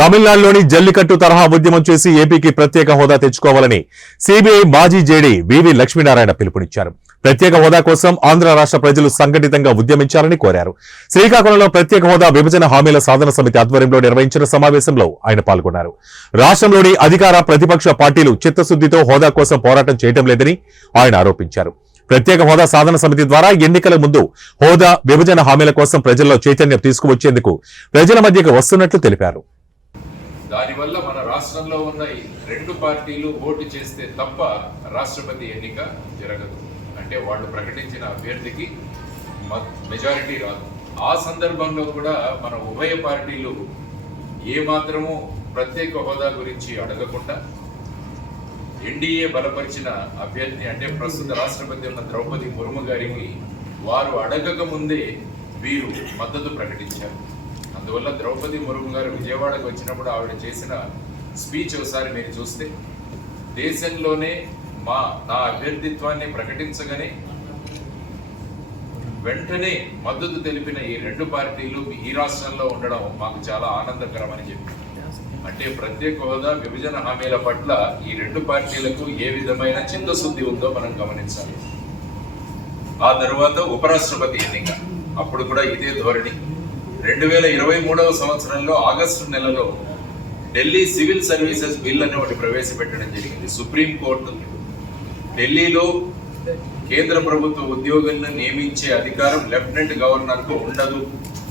తమిళనాడులోని జల్లికట్టు తరహా ఉద్యమం చేసి ఏపీకి ప్రత్యేక హోదా తెచ్చుకోవాలని సిబిఐ మాజీ జేడీ వివి లక్ష్మీనారాయణ పిలుపునిచ్చారు. ప్రత్యేక హోదా కోసం ఆంధ్ర రాష్ట్ర ప్రజలు సంఘటితంగా ఉద్యమించాలని కోరారు. శ్రీకాకుళంలో ప్రత్యేక హోదా విభజన హామీల సాధన సమితి ఆధ్వర్యంలో నిర్వహించిన సమావేశంలో ఆయన పాల్గొన్నారు. రాష్ట్రంలోని అధికార ప్రతిపక్ష పార్టీలు చిత్తశుద్దితో హోదా కోసం పోరాటం చేయడం లేదని ఆయన ఆరోపించారు. ప్రత్యేక హోదా సాధన సమితి ద్వారా ఎన్నికల ముందు హోదా విభజన హామీల కోసం ప్రజల్లో చైతన్యం తీసుకువచ్చేందుకు ప్రజల మధ్యకు వస్తున్నట్లు తెలిపారు. దానివల్ల మన రాష్ట్రంలో ఉన్న ఈ రెండు పార్టీలు ఓటు చేస్తే తప్ప రాష్ట్రపతి ఎన్నిక జరగదు. అంటే వాళ్ళు ప్రకటించిన అభ్యర్థికి మెజారిటీ రాదు. ఆ సందర్భంలో కూడా మన ఉభయ పార్టీలు ఏమాత్రము ప్రత్యేక హోదా గురించి అడగకుండా ఎన్డీఏ బలపరిచిన అభ్యర్థి అంటే ప్రస్తుత రాష్ట్రపతి ఉన్న ద్రౌపది ముర్ము గారికి వారు అడగక ముందే వీరు మద్దతు ప్రకటించారు. అందువల్ల ద్రౌపది ముర్ము గారు విజయవాడకు వచ్చినప్పుడు ఆవిడ చేసిన స్పీచ్ ఒకసారి మీరు చూస్తే, దేశంలోనే నా అభ్యర్థిత్వాన్ని ప్రకటించగానే వెంటనే మద్దతు తెలిపిన ఈ రెండు పార్టీలు ఈ రాష్ట్రంలో ఉండడం మాకు చాలా ఆనందకరమని చెప్పి, అంటే ప్రత్యేక హోదా విభజన హామీల పట్ల ఈ రెండు పార్టీలకు ఏ విధమైన చిత్తశుద్ధి ఉందో మనం గమనించాలి. ఆ తర్వాత ఉపరాష్ట్రపతి ఎన్నిక అప్పుడు కూడా ఇదే ధోరణి. 2023వ సంవత్సరంలో ఆగస్టు నెలలో ఢిల్లీ సివిల్ సర్వీసెస్ బిల్ అని ఒకటి ప్రవేశపెట్టడం జరిగింది. సుప్రీంకోర్టు ఢిల్లీలో కేంద్ర ప్రభుత్వ ఉద్యోగులను నియమించే అధికారం లెఫ్టినెంట్ గవర్నర్కు ఉండదు